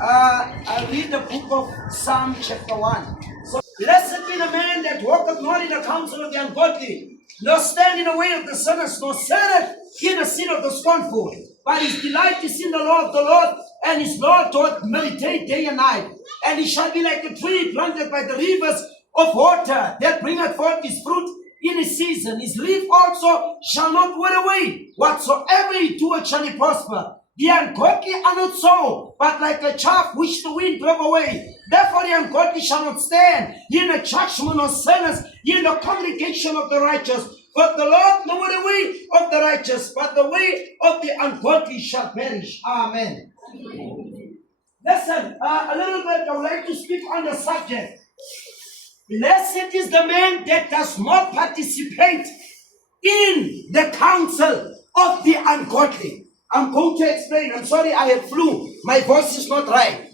I read the book of Psalm chapter 1. So, blessed be the man that walketh not in the counsel of the ungodly, nor stand in the way of the sinners, nor sitteth in the seat of the scornful. But his delight is in the law of the Lord, and his law doth meditate day and night. And he shall be like a tree planted by the rivers of water, that bringeth forth his fruit in his season. His leaf also shall not wither away. Whatsoever he doeth shall he prosper. The ungodly are not so, but like a chaff which the wind drove away. Therefore the ungodly shall not stand in the judgment of sinners, in the congregation of the righteous. But the Lord knoweth the way of the righteous, but the way of the ungodly shall perish. Amen. Listen, a little bit I would like to speak on the subject. Blessed is the man that does not participate in the counsel of the ungodly. I'm going to explain. I'm sorry, I have flu. My voice is not right.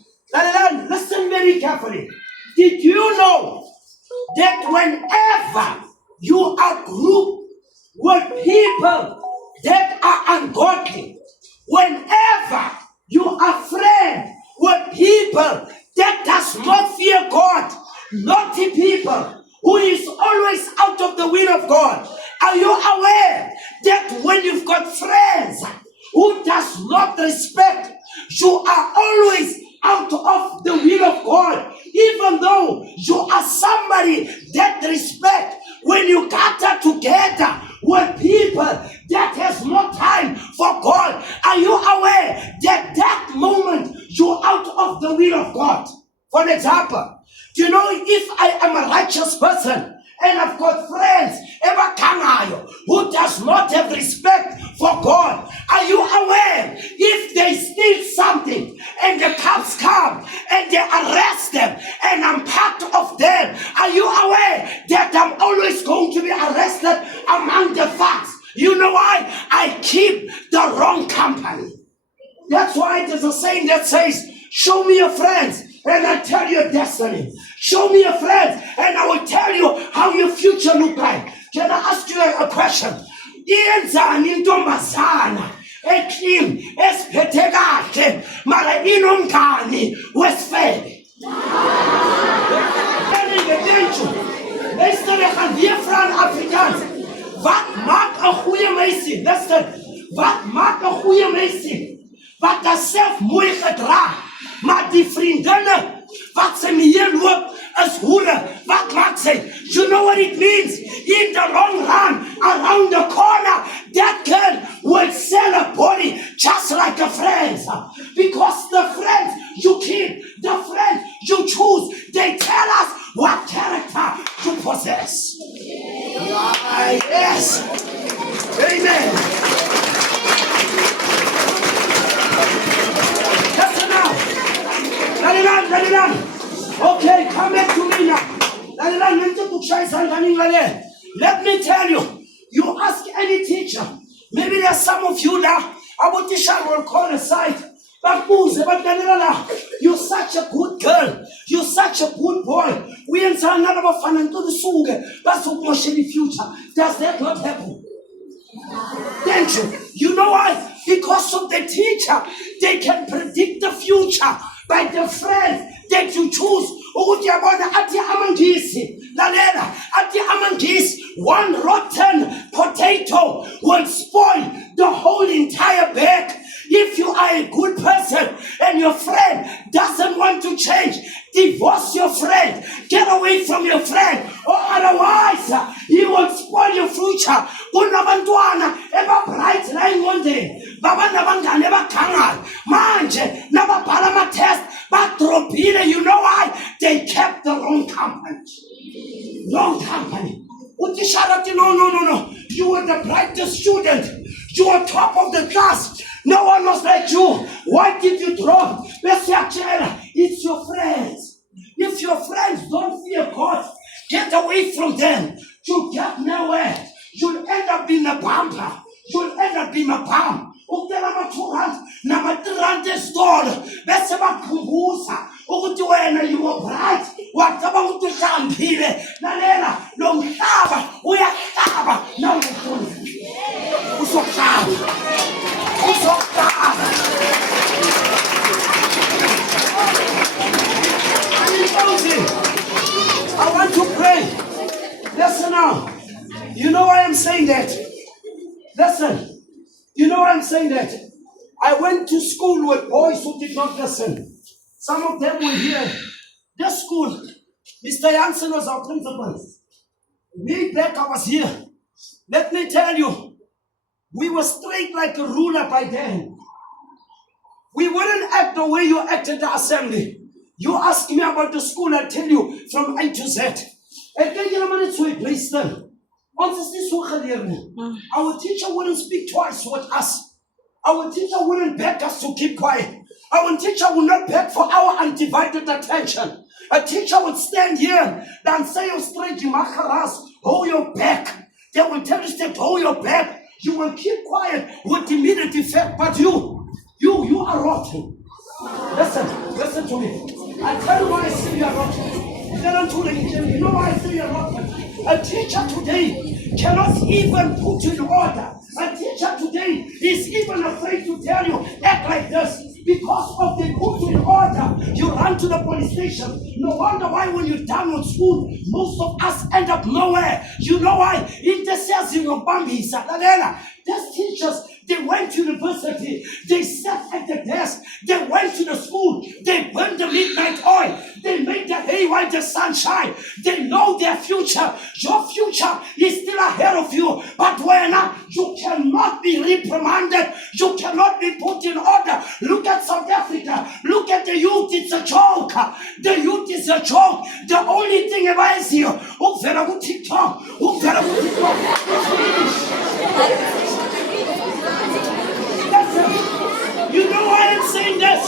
Listen very carefully. Did you know that whenever you are grouped with people that are ungodly, whenever you are friends with people that does not fear God, naughty people who is always out of the will of God, are you aware that when you've got friends who does not respect, you are always out of the will of God, even though you are somebody that respect? When you gather together with people that has no time for God, are you aware that that moment you're out of the will of God? For example, you know, if I am a righteous person and I've got friends who does not have respect for God, are you aware if they steal something and the cops come and they arrest them and I'm part of them, are you aware that I'm always going to be arrested among the thugs? You know why? I keep the wrong company. That's why there's a saying that says, show me your friends and I tell you your destiny. Show me your friends and I will tell you how your future look like. Can I ask you a question? Iyenzani intombazana eclean esiphethe kahle mara inomngani wesifebe? Luister, ek gaan weer vra in Afrikaans. Wat maak 'n goeie meisie? Luister, wat maak 'n goeie meisie? Wat haarself mooi gedra, maar die vriendinne wat sy mee loop is hoere. Wat maak sy? You know what it means? In the long run, around the corner, that girl will sell a body just like a friend. Because the friends you keep, the friends you choose, they tell us what character you possess. Yes. Amen. Listen now. Let it on. Okay, come back to me now. Let me tell you, you ask any teacher, maybe there's some of you now, our teacher will call aside, but you're such a good girl, you're such a good boy. We ain't saying none of our fun and do the song, that's what was in the future. Does that not happen? Thank you. You know why? Because of the teacher, they can predict the future by the friends that you choose. One rotten potato will spoil the whole entire bag. If you are a good person and your friend doesn't want to change, divorce your friend. Get away from your friend, or otherwise he will spoil your future. Kunabantwana eba bright line one day. Baba nabangane bakhangayo. Manje nababhala ama test badropile. You know why? They kept the wrong company. Wrong company. No. You were the brightest student. You were top of the class. No one was like you. Why did you drop? It's your friends. If your friends don't fear God, get away from them. You'll get nowhere. You'll end up being a bumper. You'll end up being a bum. Ukutela ama-200 nama-300 store bese bakukhumbuza ukuthi wena you were bright, wacabanga ukuthi uhlambile. Lalela, lo mhlaba uyahlaba nawufunzi uzohlaba. saying that? Listen, you know why I'm saying that? I went to school with boys who did not listen. Some of them were here. This school, Mr. Jansen was our principal. Me back, I was here. Let me tell you, we were straight like a ruler by then. We wouldn't act the way you act in the assembly. You ask me about the school, I tell you from A to Z. And then you're going to please them. Our teacher wouldn't speak twice with us. Our teacher wouldn't beg us to keep quiet. Our teacher would not beg for our undivided attention. A teacher would stand here and say, "Oh, straight, you hold your back." They will tell you to hold your back. You will keep quiet with immediate effect. But you are rotten. Listen to me. I tell you why I say you are rotten. You know why I say you are rotten? A teacher today cannot even put you in order. A teacher today is even afraid to tell you, act like this. Because of the put you in order, you run to the police station. No wonder why when you're done with school, most of us end up nowhere. You know why? These teachers, they went to university, they sat at the desk, they went to the school, they burned the midnight oil, they made the hay while the sun shine. They know their future. Your future is still ahead of you. But when you cannot be reprimanded, you cannot be put in order. Look at South Africa. Look at the youth. It's a joke. The youth is a joke. The only thing about is here. TikTok. You know why I'm saying this?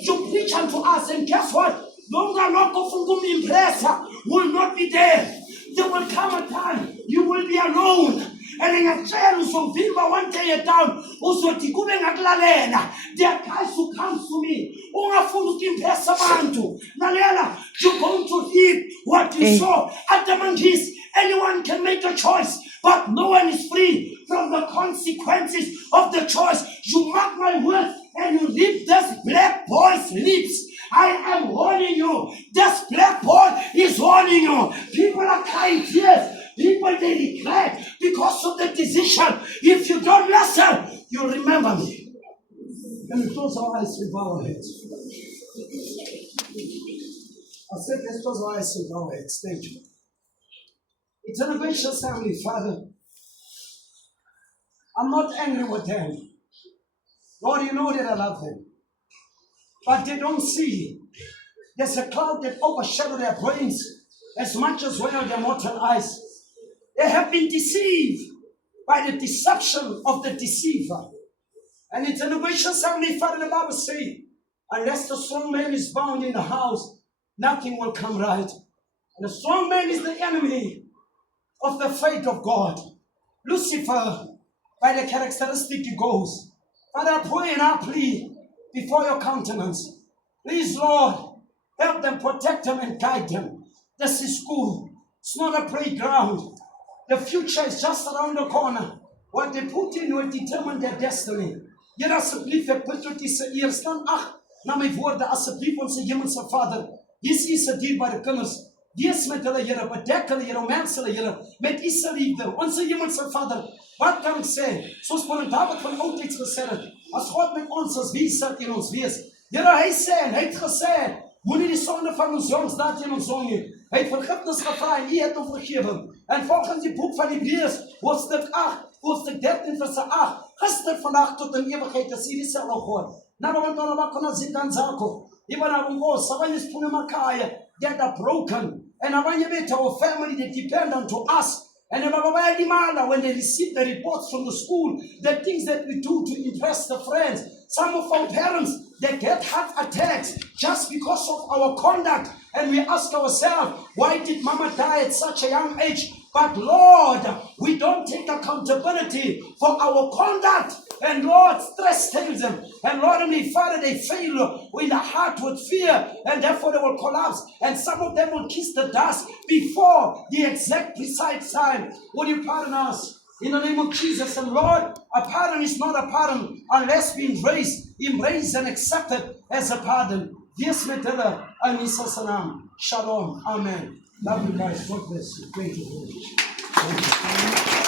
You preach unto us, and guess what? Longer not go from impress will not be there. There will come a time you will be alone. And in a chair, so Vimba one day down, also Tikubeng Aglalena. There are guys who come to me. Impress Nalela, you're going to eat what you saw at the monkeys. Anyone can make a choice, but no one is free from the consequences of the choice. You mark my words and you leave this black boy's lips. I am warning you. This black boy is warning you. People are crying tears. People, they regret because of the decision. If you don't listen, you'll remember me. Can we close our eyes with our heads? I said, let's close our eyes with our heads. Thank you. Eternal gracious Heavenly Father, I'm not angry with them. Lord, you know that I love them. But they don't see. There's a cloud that overshadows their brains as much as well their mortal eyes. They have been deceived by the deception of the deceiver. And it's an gracious Heavenly Father, the Bible says, unless the strong man is bound in the house, nothing will come right. And the strong man is the enemy of the faith of God. Lucifer, by the characteristic he goes. Father, I pray and I plead before your countenance. Please, Lord, help them, protect them, and guide them. This is school. It's not a playground. The future is just around the corner. What they put in will determine their destiny. Here asseblief, ek bid tot U se eer, staan ag na my woorde asseblief ons Hemelse Vader. Hier is U se dierbare kinders. Wees met hulle, Here, bedek hulle, Here, omhels hulle, Here, met U se liefde. Ons Hemelse Vader, wat kan ek sê? Soos koning Dawid van oudtyds gesê het, as God met ons is, wie sal teen ons wees? Here, hy sê, en hy het gesê, moenie die sonde van ons jongs daar teen ons song nie. Hy het vergifnis gevra en U het hom vergewe. En volgens die boek van Hebreërs, hoofstuk 8, hoofstuk 13 vers 8, gister, vandag tot in ewigheid is hier dieselfde God. Nabantwana bakho nazingane zakho, ibona bunkosi, abanye siphuma emakhaya, they are broken. And abanye bethu, our family, they depend on to us. And when they receive the reports from the school, the things that we do to impress the friends, some of our parents, they get heart attacks just because of our conduct. And we ask ourselves, why did Mama die at such a young age? But Lord, we don't take accountability for our conduct. And Lord, stress tells them. And Lord and my Father, they fail in the heart with fear. And therefore they will collapse. And some of them will kiss the dust before the exact precise time. Will you pardon us? In the name of Jesus. And Lord, a pardon is not a pardon unless we embrace and accept it as a pardon. Yes, met hulle. Ang isa sa naam. Shalom. Amen. Love you guys. God bless you. Thank you very much. Thank you.